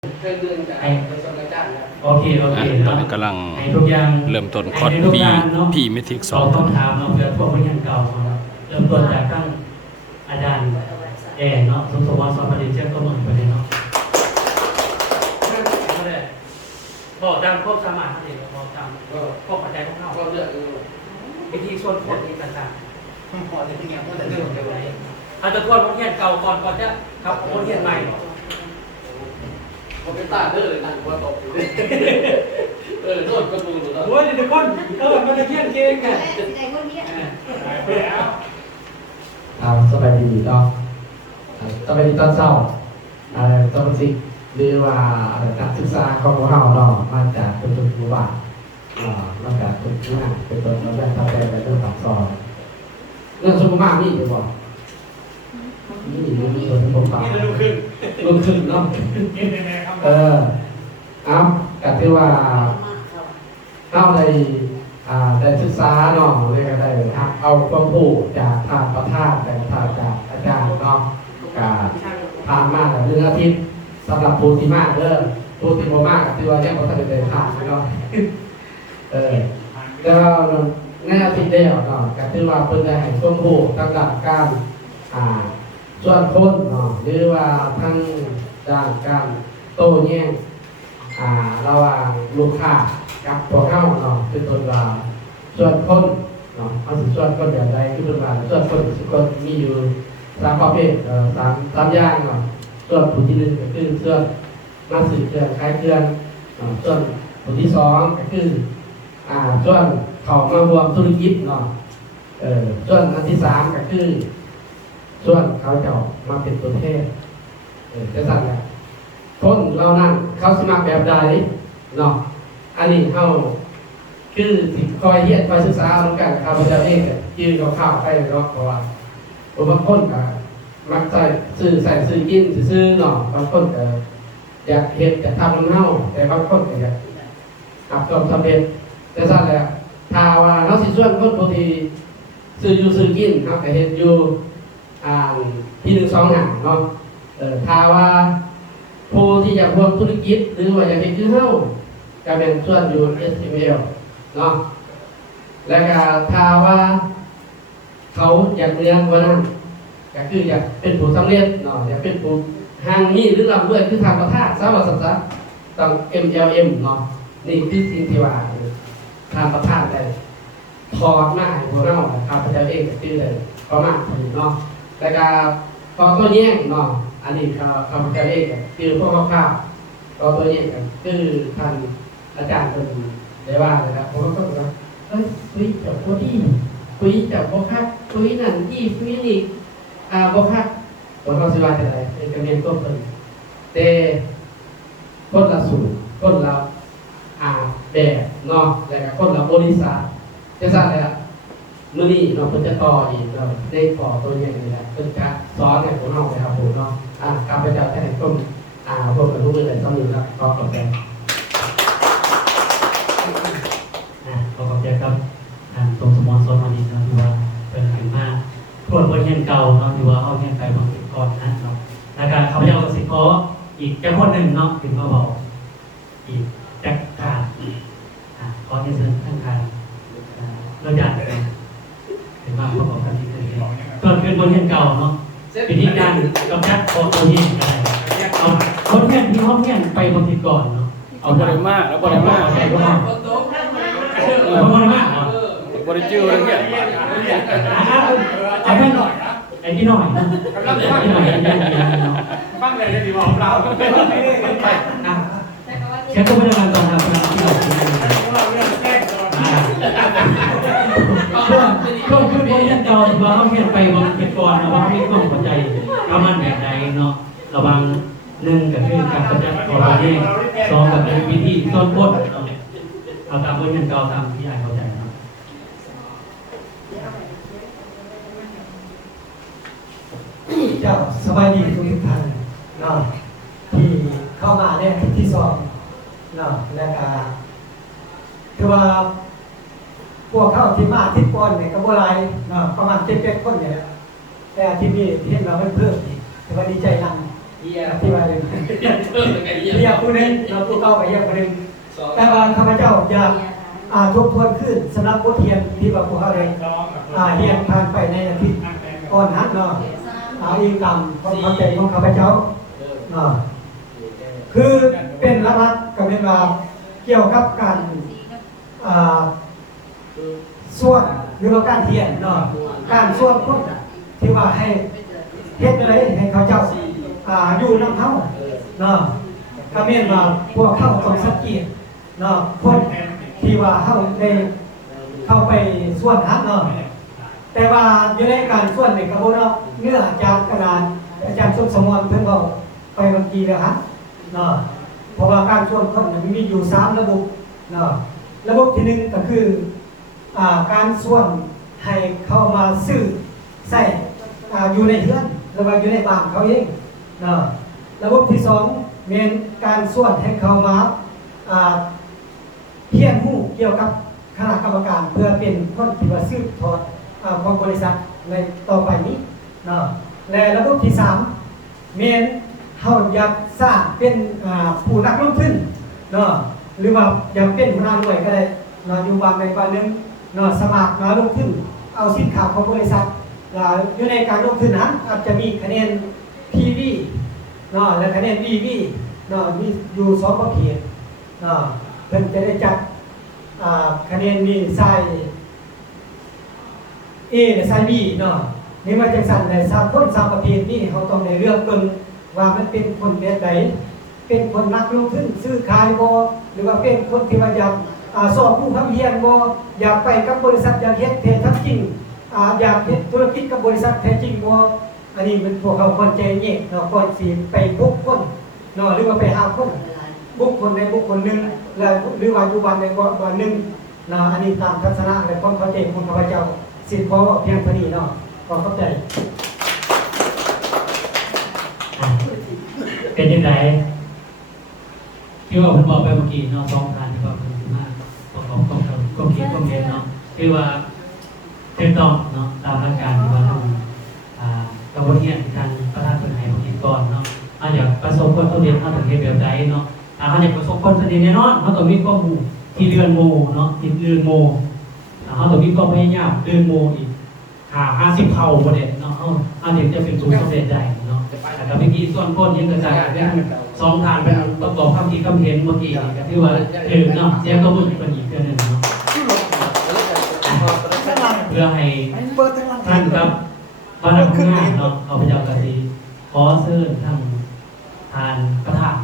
เดือนจะไปสำนักงานแล้วโอเคตอนนี้กำลังเริ่มต้นคอร์สพี่เมทิกสองต้องถามเราเพื่อพวกเรียนเก่าเริ่มต้นจากตั้งอาจารย์เนาะสมวรสอนประเด็นเชื่อต้นหน่อยประเด็นเนาะบอกดังพวกสมาธิบอกจำพวกปัจจัยพวกเขาก็เลือกวิธีส่วนคนนี้ต่างๆพอจะเป็นอย่างนั้นแต่เรื่เรื่อ อง ง เดี เดี ย ยว ว นี้อาจจะทวนคนเรียนเก่าก่อนจะครับคนเรียนใหม่ผมเป็นตาเด้อเลยนะว่าตกอยู่โดนกระตูนแล้วโอ้ยเดี๋ยวคนมันจะเรียนเก่งไงสบายดีเนาะสบายดีตอนเช้าตอนสิหรือว่าการศึกษาของเราเนาะมาจากเป็นจุดหมู่บ้านมาจากจุดที่นั่นเป็นต้นเราได้ทำไปเรื่องตัดซอยเรื่องสมมานี่เดี๋ยวบอกนี่เรื่องส่วนที่ผมฟังลูกครึ่งเนาะเอาการที่ว่าเข้าในศึกษาเนาะเรียกได้เอาความรู้จากทางประธานแต่จากอาจารย์เนาะการผ่านมาแต่เรื่องอาทิตย์สำหรับผู้ที่มากผู้ที่บ่มากที่ว่าแยกประธานเป็นผ่านเนาะแล้วในอาทิตย์เดียวเนาะก็คือว่าเพิ่นได้ให้ความรู้ตั้งแต่การส่วนคนเนาะหรือว่าทั้งด้านการโต้แย้งระหว่างลูกค้ากับพวกเฮาเนาะเป็นต้นว่าส่วนคนเนาะมันสิส่วนคนอย่างใดคือเป็นว่าส่วนคนสิคนมีอยู่3ประเภท3อย่างเนาะส่วนผู้ที่1ก็คือส่วนมาซื้อเครื่องขายเครื่องส่วนผู้ที่2ก็คือส่วนเขามารวมธุรกิจเนาะส่วนอันที่3ก็คือส่วนเขาจะมาเป็นตัวแทนจะสั่งแหละคนเรานั่นเขาสมัครแบบใดเนาะอันนี้เขาคือคอยเรียนคอยศึกษาเหมือนกันข้าพเจ้าเองยืนกับข้าวไปเนาะเพราะว่าบางคนก็มักใส่ซื้อกินซื้อเนาะบางคนก็อยากเห็นอยากทำมันเน่าแต่บางคนก็อยากความสำเร็จแต่สั่นแหละถ้าว่าเราสิส่วนคนบางทีซื้อกินครับแต่เห็นอยู่ที่1 2ห่างเนาะถ้าว่าผู้ที่อยากรวมธุรกิจหรือว่าอยากเห็นคือเฮาก็เป็นส่วนอยู่ SML เนาะแล้วก็ถ้าว่าเขาอยากเรียนว่านั้นก็คืออยากเป็นผู้สำเร็จเนาะอยากเป็นผู้ห่างนี้หรือลำด้วยคือทางประธานสาวสัตว์ต้อง MLM เนาะนี่คือสิ่งที่ว่าทางประธานได้ถอดมาให้พวกเราข้าพเจ้าเองก็คือเลยประมาณนี้เนาะแล้วก็พอตัวแยกเนาะอันนี้ข้าพเจ้าเองก็คือพวกข้าวพอตัวแยกก็คือท่านอาจารย์เป็นได้ว่านะครับผมก็บอกว่าคุยจับพวกที่คุยจับพวกครับคุยนั่นที่คุยนี่พวกครับผมก็สิว่าจะอะไรเป็นการเรียนต้นเป็นแต่คนละสูตรคนละแบบเนาะแล้วก็คนละบริษัทจะสั่งอะไรล่ะมื้อนี้เราเพิ่นจะต่ออีกเราได้ต่อตัวอย่างนี้แหละเพิ่นจะสอนให้พวกเราเลยครับผมเนาะข้าพเจ้าจะให้ต้นพวกกันทุกเรื่องเลยต้องมีครับขอบคุณขอขอบใจครับทางตรงสมรสอนมาดีนะที่ว่าเป็นถึงมากทวนบทเรียนเก่าเนาะที่ว่าเอาเรียนไปบางทีก่อนนะเนาะแล้วก็ข้าพเจ้าก็สิขออีกแค่คนหนึ่งเนาะถึงมาบอกอีกจากขาดขอที่เชิญท่านทางเราอยากเลยถึงมาประกอบกันที่เกิดเหตุส่วนเป็นบทเรียนเก่าเนาะวิธีการกำจัดตัวเรียนอะไรเอาคนเรียนที่ห้องเรียนไปบางทีก่อนเนาะเอาบริมาแล้วบริมาใช่ก็มาบริมาบริจิ้วอะไรเงี้ยไอ้พี่หน่อยไอ้พี่หน่อยบ้างเลยจะดีบอกเราแค่ตัวพนักงานตอนทำงานที่เราช่วงขึ้นบนยันเก่าเราต้องเห็นไปบางเห็นก่อนเราต้องมีความเข้าใจกำมันแบบใดเนาะระวัง1กับคือการกำจัดตัวเอง2กับวิธีต้นพดเอาตามบนยันเก่าตามที่ใหญ่เข้าใจครับเจ้าสบายดีทุกท่านเนาะที่เข้ามาเนี่ยที่สอบเนาะแล้วก็คือว่าพวกเข้าที่มาที่ก่อนเนี่ยก็บ่หลายเนาะประมาณ7-8คนเนี่ยแต่ที่นี่ที่เห็นเราไม่เพิ่มอีกแต่ว่าดีใจน เฮีย อธิบายเลย เพิ่มยังไงเฮีย เรียกผู้หนึงเราผู้เก่าไปเรียกผู้หนึงแต่ว่าข้าพเจ้าอยากทบทวนขึ้นสำหรับบทเรียนที่ว่าพวกเขาได้เรียนผ่านไปในอาทิตย์ก่อนหันเนาะอีกตามความเข้าใจของข้าพเจ้าเนาะคือเป็นหลักๆกับเป็นว่าเกี่ยวกับการส่วนหรือว่าการเรียนเนาะการส่วนคนที่ว่าให้เฮ็ดอะไรให้เขาเจ้าอยู่นำเฮาเนาะก็แม่นว่าพวกเขาต้องสังเกตเนาะคนที่ว่าเฮาได้เข้าไปส่วนหัดเนาะแต่ว่าอยู่ในการส่วนนี่ก็บ่เนาะเนื้อจากกระดานอาจารย์สมสมรเพิ่นบอกไปเมื่อกี้แล้วฮะเนาะเพราะว่าการส่วนคนมันมีอยู่3ระบบเนาะระบบที่1ก็คือการส่วนให้เข้ามาซื้อใส่อยู่ในเรือนหรือว่าอยู่ในบ้านเขาเองเนาะระบบที่2เป็นการส่วนให้เข้ามาเพียรรู้เกี่ยวกับคณะกรรมการเพื่อเป็นคนที่ว่าสืบทอดของบริษัทในต่อไปนี้เนาะและระบบที่3เมนเฮาอยากสร้างเป็นผู้นักลงทุนเนาะหรือว่าอยากเป็นหัวหน้าหน่วยก็ได้เนาะอยู่บางในกว่านึงเนาะสมัครมาลงทุนเอาสินค้าของบริษัทอยู่ในการลงทุนนั้นอาจจะมีคะแนน PV เนาะและคะแนน VV เนาะมีอยู่2ประเภทเนาะเพิ่นจะได้จัดคะแนนนี้ใส่ A และใส่ B เนาะนี่มาจังซั่นได้3คน3ประเภทนี้เขาต้องได้เลือกเบิ่งว่ามันเป็นคนแบบใดเป็นคนนักลงทุนซื้อขายบ่หรือว่าเป็นคนที่ว่าอยากสอบผู้ทำเรียนบ่อยากไปกับบริษัทอยากเฮ็ดแท้ทับจริงอยากเฮ็ดธุรกิจกับบริษัทแท้จริงบ่อันนี้เป็นพวกเขาคนใจเย็นเนาะก่อนสิไปบุกคนเนาะหรือว่าไปหาคนบุคคลใดบุคคลหนึ่งแล้วหรือว่าอยู่บ้านใดบ้านหนึ่งเนาะอันนี้ตามทัศนะและความเข้าใจของข้าพเจ้าสิขอเพียงเท่านี้เนาะขอเข้าใจ เป็นยังไงที่ว่าผมบอกไปเมื่อกี้เนาะ2ทางที่ว่าผมมาประกอบก็คิดก็เรียนเนาะคือว่าถูกต้องเนาะตามหลักการที่ว่าทำกระบวนการการประทานปัญหาขององค์กรเนาะอาจจะประสบผลสำเร็จเอาถึงแบบใดเนาะถ้าเขาอยากประสบผลสำเร็จแน่นอนเขาต้องมีข้อมูลที่เรือนโมเนาะที่เรือนโมเขาต้องมีความพยายามเรือนโมอีก50เท่าประเด็นเนาะเอาถึงจะเป็นสูตรสำเร็จได้เนาะแต่กับเมื่อกี้ส่วนก้นยังกระจายเป็น2ทางเป็นประกอบความคิดความเห็นเมื่อกี้ก็ที่ว่าถึงเนาะเสียข้อมูลอีกเป็นอีกเรื่องนึงเนาะเพื่อให้ท่านครับพนักงานเนาะเอาไปเจ้ากะทิขอเชิญท่านประธาน